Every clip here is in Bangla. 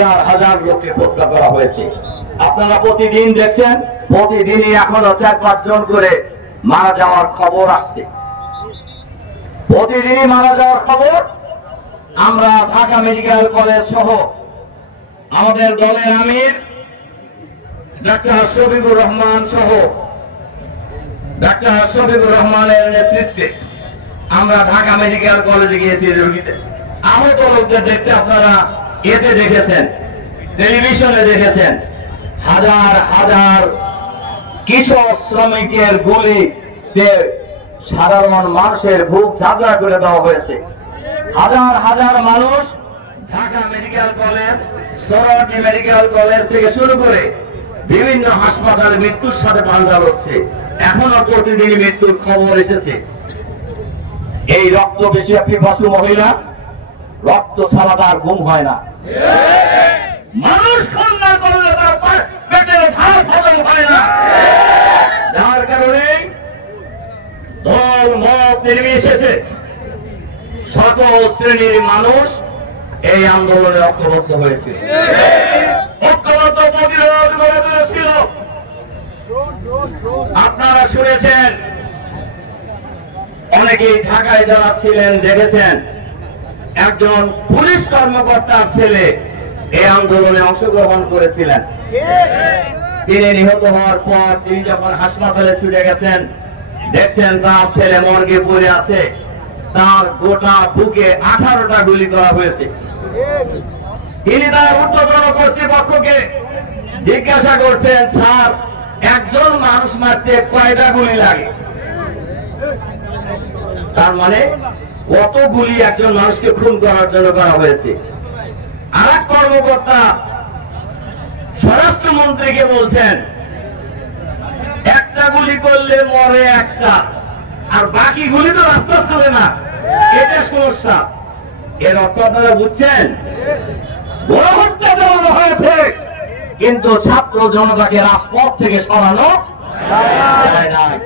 হাজার হাজার লোককে হত্যা করা হয়েছে। আপনারা প্রতিদিন দেখছেন, প্রতিদিনই এখনো 4-5 জন করে মারা যাওয়ার খবর আসছে। প্রতিদিনই মারা যাওয়ার খবর। আমরা ঢাকা মেডিকেল কলেজ সহ আমাদের দলের আমির ডাক্তার শফিকুর রহমান সহ ডাক্তার শফিকুর রহমানের নেতৃত্বে আমরা ঢাকা মেডিকেল কলেজে গিয়েছি রোগীদের আহত লোকদের দেখতে। আপনারা এতে দেখেছেন, টেলিভিশনে দেখেছেন, হাজার হাজার কৃষক শ্রমিকের গুলিতে সাধারণ মানুষের বুক ঝাঁঝরা করে দেওয়া হয়েছে। হাজার হাজার মানুষ ঢাকা মেডিকেল কলেজ, সরকারি মেডিকেল কলেজ থেকে শুরু করে বিভিন্ন হাসপাতালে মৃত্যুর সাথে পাল্টা হচ্ছে। এখনো প্রতিদিন মৃত্যুর খবর এসেছে। এই রক্ত বেশি পিপাসু মহিলা রক্ত ছাড়া তার ঘুম হয় না। মানুষ খুন না করলে তার পেটের ভাত হজম হয় না। যার কারণে দল মত নির্বিশেষে সকল শ্রেণীর মানুষ এই আন্দোলনে ঐক্যবদ্ধ হয়েছে, ঐক্যবদ্ধ প্রতিরোধ গড়ে তুলেছিল। আপনারা শুনেছেন, অনেকেই ঢাকায় যারা ছিলেন দেখেছেন, একজন পুলিশ কর্মকর্তার ছেলে এই আন্দোলনে অংশগ্রহণ করেছিলেন। তিনি নিহত হওয়ার পর তিনি যখন হাসপাতালে ছুটে গেছেন, দেখছেন তার ছেলে মর্গে পড়ে আছে, তার গোটা বুকে 18টা গুলি করা হয়েছে। তিনি তার ঊর্ধ্বতন কর্তৃপক্ষকে জিজ্ঞাসা করছেন, স্যার, একজন মানুষ মারতে কয়টা গুলি লাগে? তার মানে কত গুলি একজন মানুষকে খুন করার জন্য করা হয়েছে। আর এক কর্মকর্তা স্বরাষ্ট্রমন্ত্রীকে বলছেন, একটা গুলি করলে মরে একটা, আর বাকি গুলি তো রাস্তা ছাড়ে না, এটা সমস্যা। এর অর্থ আপনারা বুঝছেন? গণহত্যা চালানো হয়েছে, কিন্তু ছাত্র জনতাকে রাজপথ থেকে সরানো যায় নাই।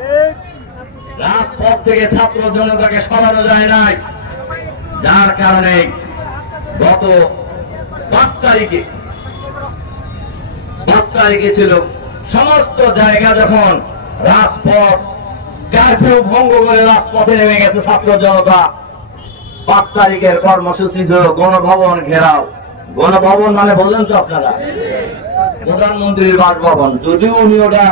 রাজপথ থেকে ছাত্র জনতাকে সরানো যায় নাই। যার কারণে গত 5 তারিখে ছিল সমস্ত জায়গা যখন রাজপথ কারফিউ ভঙ্গ করে রাজপথে নেমে গেছে ছাত্র জনতা। 5 তারিখের কর্মসূচি ছিল গণভবন ঘেরাও। গণভবন মানে বোঝেন তো আপনারা? প্রধানমন্ত্রীর বাসভবন, যদিও উনি ওটা